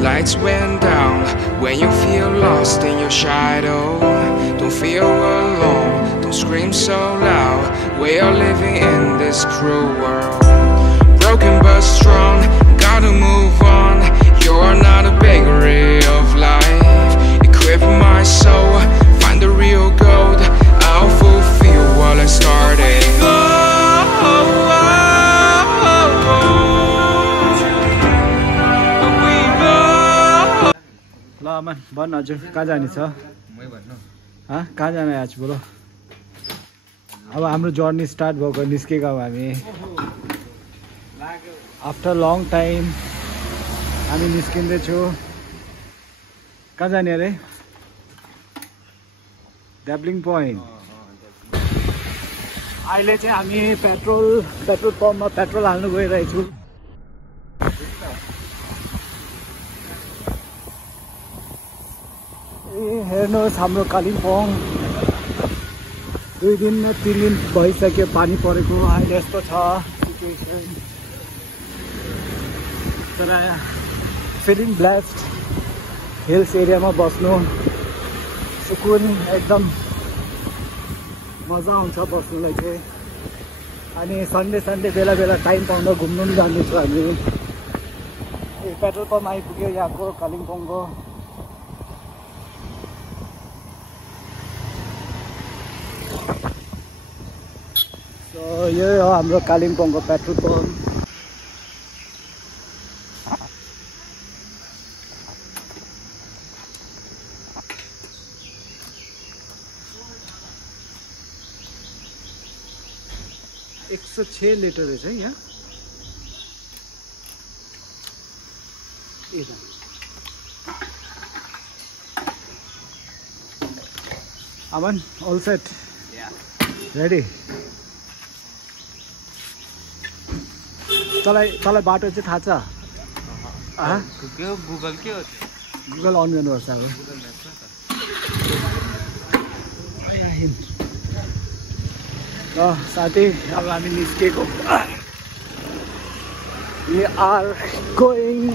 Lights went down when you feel lost in your shadow. Don't feel alone, don't scream so loud. We are living in this cruel world. Broken but strong, gotta move on. You're not a bakery of life. Equip my soul, find the real gold. I'll fulfill what I started. ल अमन भन् हजुर कहाँ जाने छ कहाँ जाने आज बोलो अब हाम्रो जर्नी स्टार्ट भएको निस्केको अब हामी आफ्टर लङ टाइम हामी निस्किँदैछौँ कहाँ जाने अरे ड्याब्लिङ पोइन्ट अहिले चाहिँ हामी पेट्रोल पम्पमा पेट्रोल हाल्नु गइरहेछौँ हेर्नुहोस् हाम्रो कालिम्पोङ 2 दिन 3 दिन भइसक्यो पानी परेको अहिले यस्तो छ सिचुएसन तर फिलिङ ब्लेस्ड हिल्स एरियामा बस्नु सुकुन एकदम मजा आउँछ बस्नुलाई चाहिँ अनि सन्डे बेला बेला टाइम पाउँदा घुम्नु पनि जाँदैछु हामी पेट्रोल पम्प आइपुग्यो यहाँको कालिम्पोङको यो हो हाम्रो कालिम्पोङको पेट्रोल पम्प एक 106 लिटर रहेछ यहाँ अमन ऑल सेट रेडी तँलाई बाटो चाहिँ थाहा छ गुगल के हो गुगल अन गर्नुपर्छ अब ल साथी अब हामी निस्केको We are going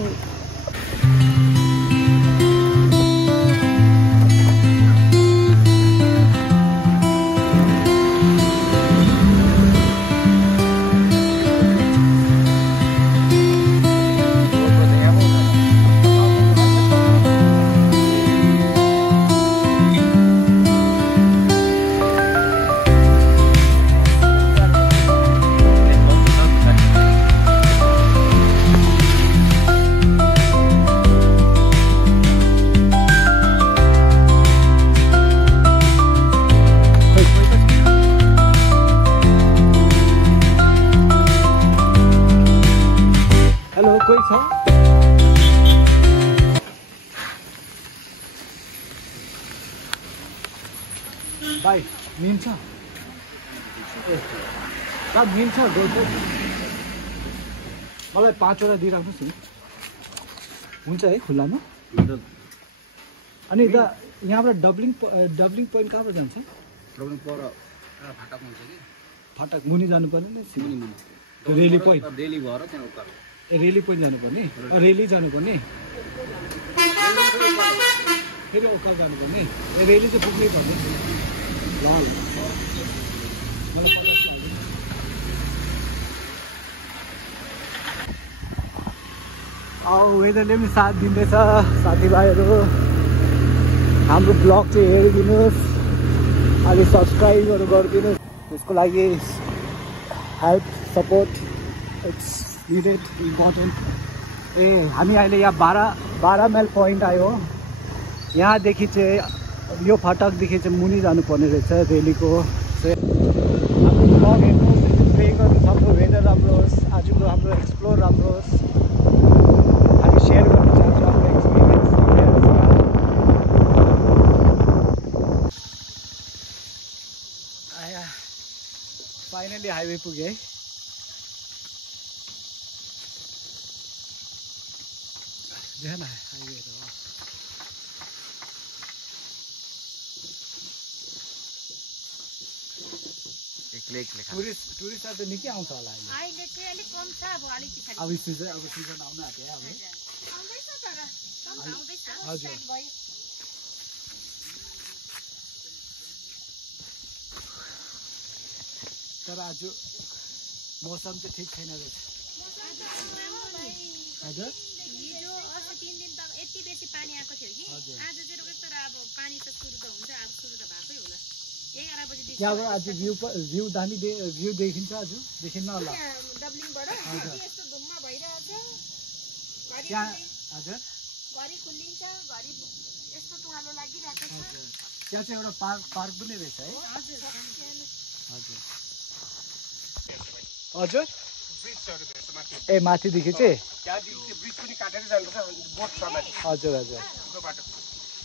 कोही छ भाइ मिल्छ मिल्छ मलाई 5 वटा दिइराख्नुहोस् न हुन्छ है खुल्लामा अनि त यहाँबाट डब्लिङ पोइन्ट कहाँबाट जान्छ डब्लिङ पर फाटक हुन्छ कि फाटक मुनि जानुपर्ने नि सिमुनि मुनि रेली पोइन्ट रेली भएर त्यहाँ उकालो रेली पोइन्ट जानुपर्ने रेली जानुपर्ने फेरि उकालो जानुपर्ने रेली चाहिँ पुग्नै पर्ने ल वेदरले पनि साथ दिँदैछ साथीभाइहरू हाम्रो ब्लग चाहिँ हेरिदिनुहोस् अलि सब्सक्राइबहरू गरिदिनुहोस् त्यसको लागि help support it's needed important हामी अहिले यहाँ 12 माइल पोइन्ट आयो यहाँदेखि चाहिँ यो फाटकदेखि चाहिँ मुनि जानुपर्ने रहेछ रेलीको हाम्रो ब्लग हेर्नुहोस् प्रे गर्नुहोस् हाम्रो वेदर राम्रो होस् आजको हाम्रो एक्सप्लोर राम्रो होस् हामी सेयर गर्न चाहन्छौँ हाम्रो एक्सपिरियन्स फाइनली हाइवे पुगे है देखा ना हाईवे तो एक्लै टुरिस्ट त निकै आउँछ होला अहिले अहिले चाहिँ अलिक कम छ अब अलिक अब सिजन आउन आँट्यो अब हजुर तर आज मौसम चाहिँ ठिक छैन रहेछ हजुर हिजो अस्ति 3 दिन त यति बेसी पानी आएको थियो कि आज चाहिँ रोक्यो तर अब पानी त सुरु त हुन्छ अब सुरु त भएकै होला 11 बजे देखि त्यहाँबाट आज भ्यू दामी भ्यू देखिन्छ आज देखिन्न होला डब्लिङबाट यस्तो धुम्म भइरहेछ घरि हजुर घरि खुल्लिन्छ घरि यस्तो तुवालो लागिरहेको छ त्यहाँ चाहिँ एउटा पार्क पनि रहेछ है हजुर हजुर हजुर ए माथिदेखि चाहिँ ब्रिज पनि काटेर जानुपर्छ बोट छ माथि हजुर हजुर त्यो बाटो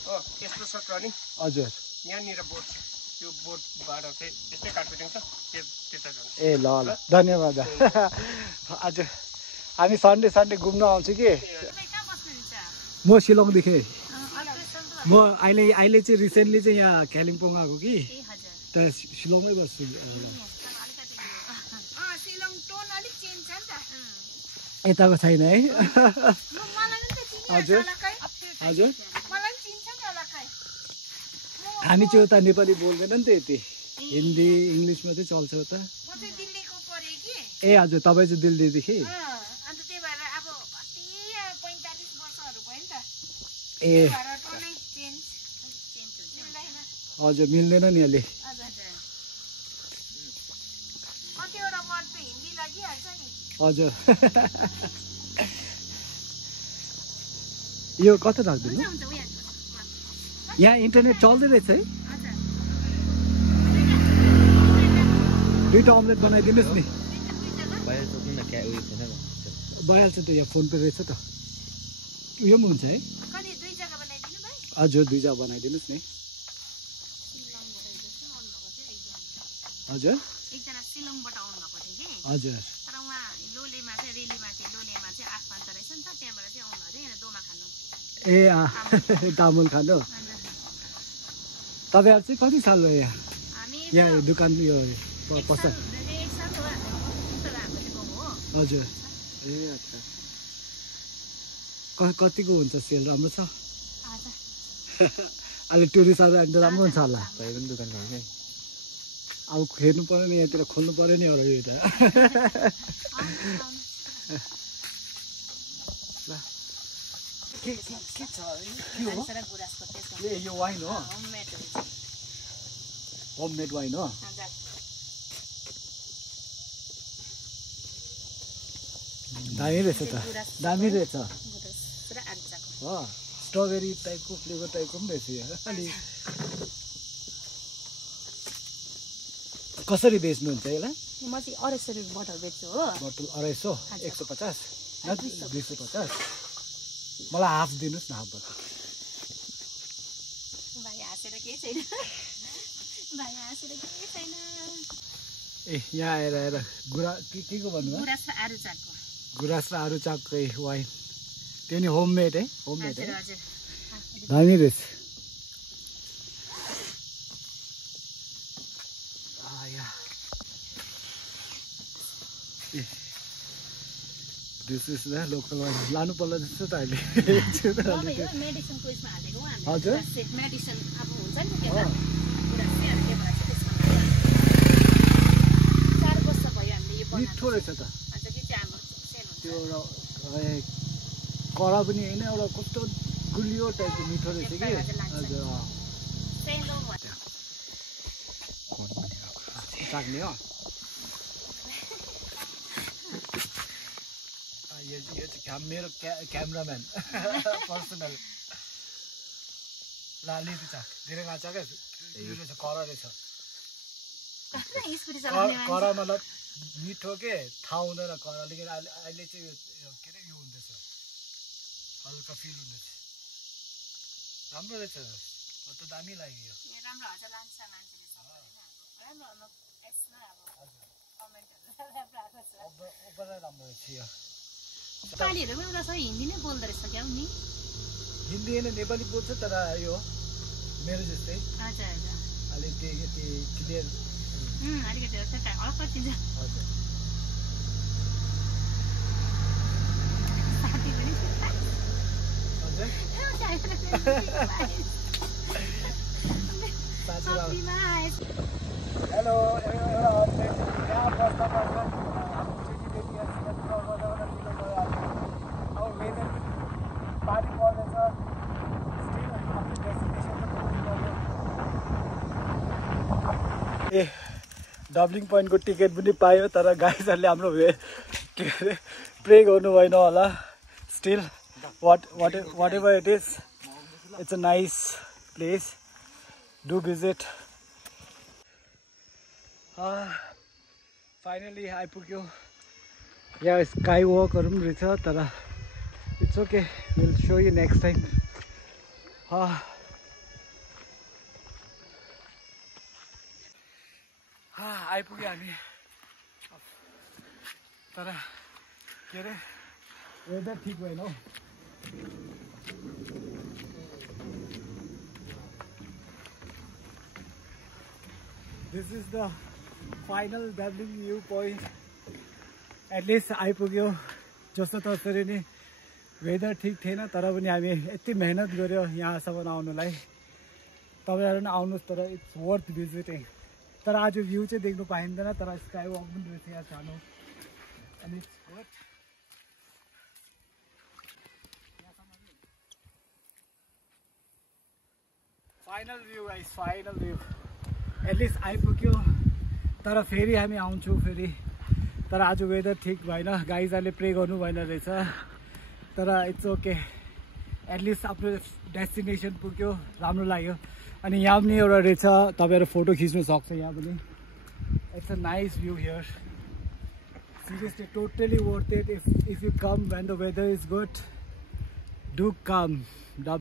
हो यस्तो छ टर्निङ हजुर यहाँनिर बोट छ त्यो बोटबाट चाहिँ यस्तै काटपिटिङ छ त्यता जान्छ ए ल ल धन्यवाद आज हामी सन्डे घुम्न आउँछु कि म शिलङदेखि म अहिले चाहिँ रिसेन्टली चाहिँ यहाँ कालिम्पोङ आएको कि त शिलङमै बस्छु यताको छैन है हजुर हजुर हामी चाहिँ उता नेपाली बोल्दैन नि त यति हिन्दी इङ्ग्लिसमा चाहिँ चल्छ उता ए हजुर तपाईँ चाहिँ दिल्लीदेखि ए हजुर मिल्दैन नि अलि हजुर यो कता राख्दिनु यहाँ इन्टरनेट चल्दै रहेछ है दुईटा अमलेट बनाइदिनुहोस् नि भइहाल्छ त यहाँ फोन पे रहेछ त उयो पनि हुन्छ है हजुर 2 जग्गा बनाइदिनुहोस् नि हजुर एकजना शिलङबाट आउनु भएको थियो कि हजुर तर उहाँ लोलेमा चाहिँ रेलीमा चाहिँ आसपान्त रहेछ नि त त्यहाँबाट चाहिँ आउनु भयो यहाँ दोमा खानु ए तामुल खानु तपाईँहरू चाहिँ कति साल भयो हामी यहाँ दोकान यो पसल हजुर ए अच्छा कतिको हुन्छ सेल राम्रो छ अहिले टुरिस्टहरू आयो भने त राम्रो हुन्छ होला तपाईँ पनि दोकान गर्नु अब हेर्नु पर्यो नि यहाँतिर खोल्नु पर्यो नि एउटा यो त के छ यो वाइन हो होममेड वाइन हो दामी रहेछ त दामी रहेछ हो स्ट्रबेरी टाइपको फ्लेभर टाइपको पनि रहेछ यो अलि कसरी बेच्नुहुन्छ यसलाई म चाहिँ 250 रुपियाँ बोतल बेच्छु हो बोतल 250 150 न 250 मलाई हाफ दिनुहोस् न हाफ बोतल भाइ हाँसेर केही छैन ए यहाँ आएर गुरा के को भन्नुभयो गुराँस र आरुचाककै वाइन त्यो नि होममेड है होममेड है दामी रहेछ This is the local one. लानु पर्ला जस्तो त अहिले मेडिसिनको उयसमा हालेको हामी हजुर मेडिसिन अब हुन्छ नि त्यसमा गुराँसले हाल्ने भएर चाहिँ 4 वर्ष भयो हामीले यो बनाएको मिठो रहेछ त अन्त के चाहिँ हाम्रो सेल हुन्छ त्यो एउटा कडा पनि हैन एउटा कस्तो गुलियो टाइपको मिठो रहेछ कि हजुर सेलो लाग्ने हो यो चाहिँ मेरो क्यामेराम्यान पर्सनल लाली चाहिँ धेरै गाछ क्या यो रहेछ कडा रहेछ कडा मतलब मिठो के थाहा हुँदैन कडा लेकिन अहिले चाहिँ यो के अरे यो हुँदैछ हल्का फिल हुँदैछ राम्रो रहेछ त दामी लाग्यो यो राम्रो हजुर लान्छ मान्छेले सबैले राम्रो यसमा अब कमेन्टहरु राम्रो आएको छ ओभर राम्रो रहेछ यो नेपालीहरु पनि उता सबै हिन्दी नै बोल्दो रहेछ क्या उनी हिन्दी हैन नेपाली बोल्छ तर यो मेरो जस्तै हजुर हजुर अलिकति क्लियर अलिकति अलकति हजुर साथी पनि हेलो एउटा अपडेट यहाँ बस्दा बस्दा हाम्रो चेलीबेटीहरूसँग कुरा गर्दा ढिलो भइहाल्यो अब वेदर पानी पर्दैछ स्टिल आफ्नो डेस्टिनेसन त पुग्नु पर्यो ए डब्लिङ पोइन्टको टिकट पनि पायो तर गाइजहरूले हाम्रो के अरे प्रे गर्नु भएन होला still whatever it is it's a nice place do visit finally आइपुग्यो यहाँ स्काई वकहरू पनि रहेछ तर it's okay will so you next time आइपुग्यो हामी तर के अरे वेदर ठिक भएन हौ this is the final Dabling view point at least आइपुग्यो जस्तो तसरी नि वेदर ठिक थिएन तर पनि हामी यति मेहनत गऱ्यो यहाँसम्म आउनुलाई तपाईँहरू पनि आउनुहोस् तर इट्स वर्थ भिजिटिङ तर आज भ्यू चाहिँ देख्नु पाइँदैन तर स्काई वक पनि रहेछ यहाँ सानो अनि it's good final view guys final view at least आइपुग्यो तर फेरि हामी आउँछौँ फेरि तर आज वेदर ठिक भएन गाइजहरूले प्रे गर्नु भएन रहेछ तर इट्स ओके एटलिस्ट आफ्नो डेस्टिनेसन पुग्यो राम्रो लाग्यो अनि यहाँ पनि एउटा रहेछ तपाईँहरू फोटो खिच्नु सक्छ यहाँ पनि it's a nice view here seriously totally worth it if you come when the weather is good do com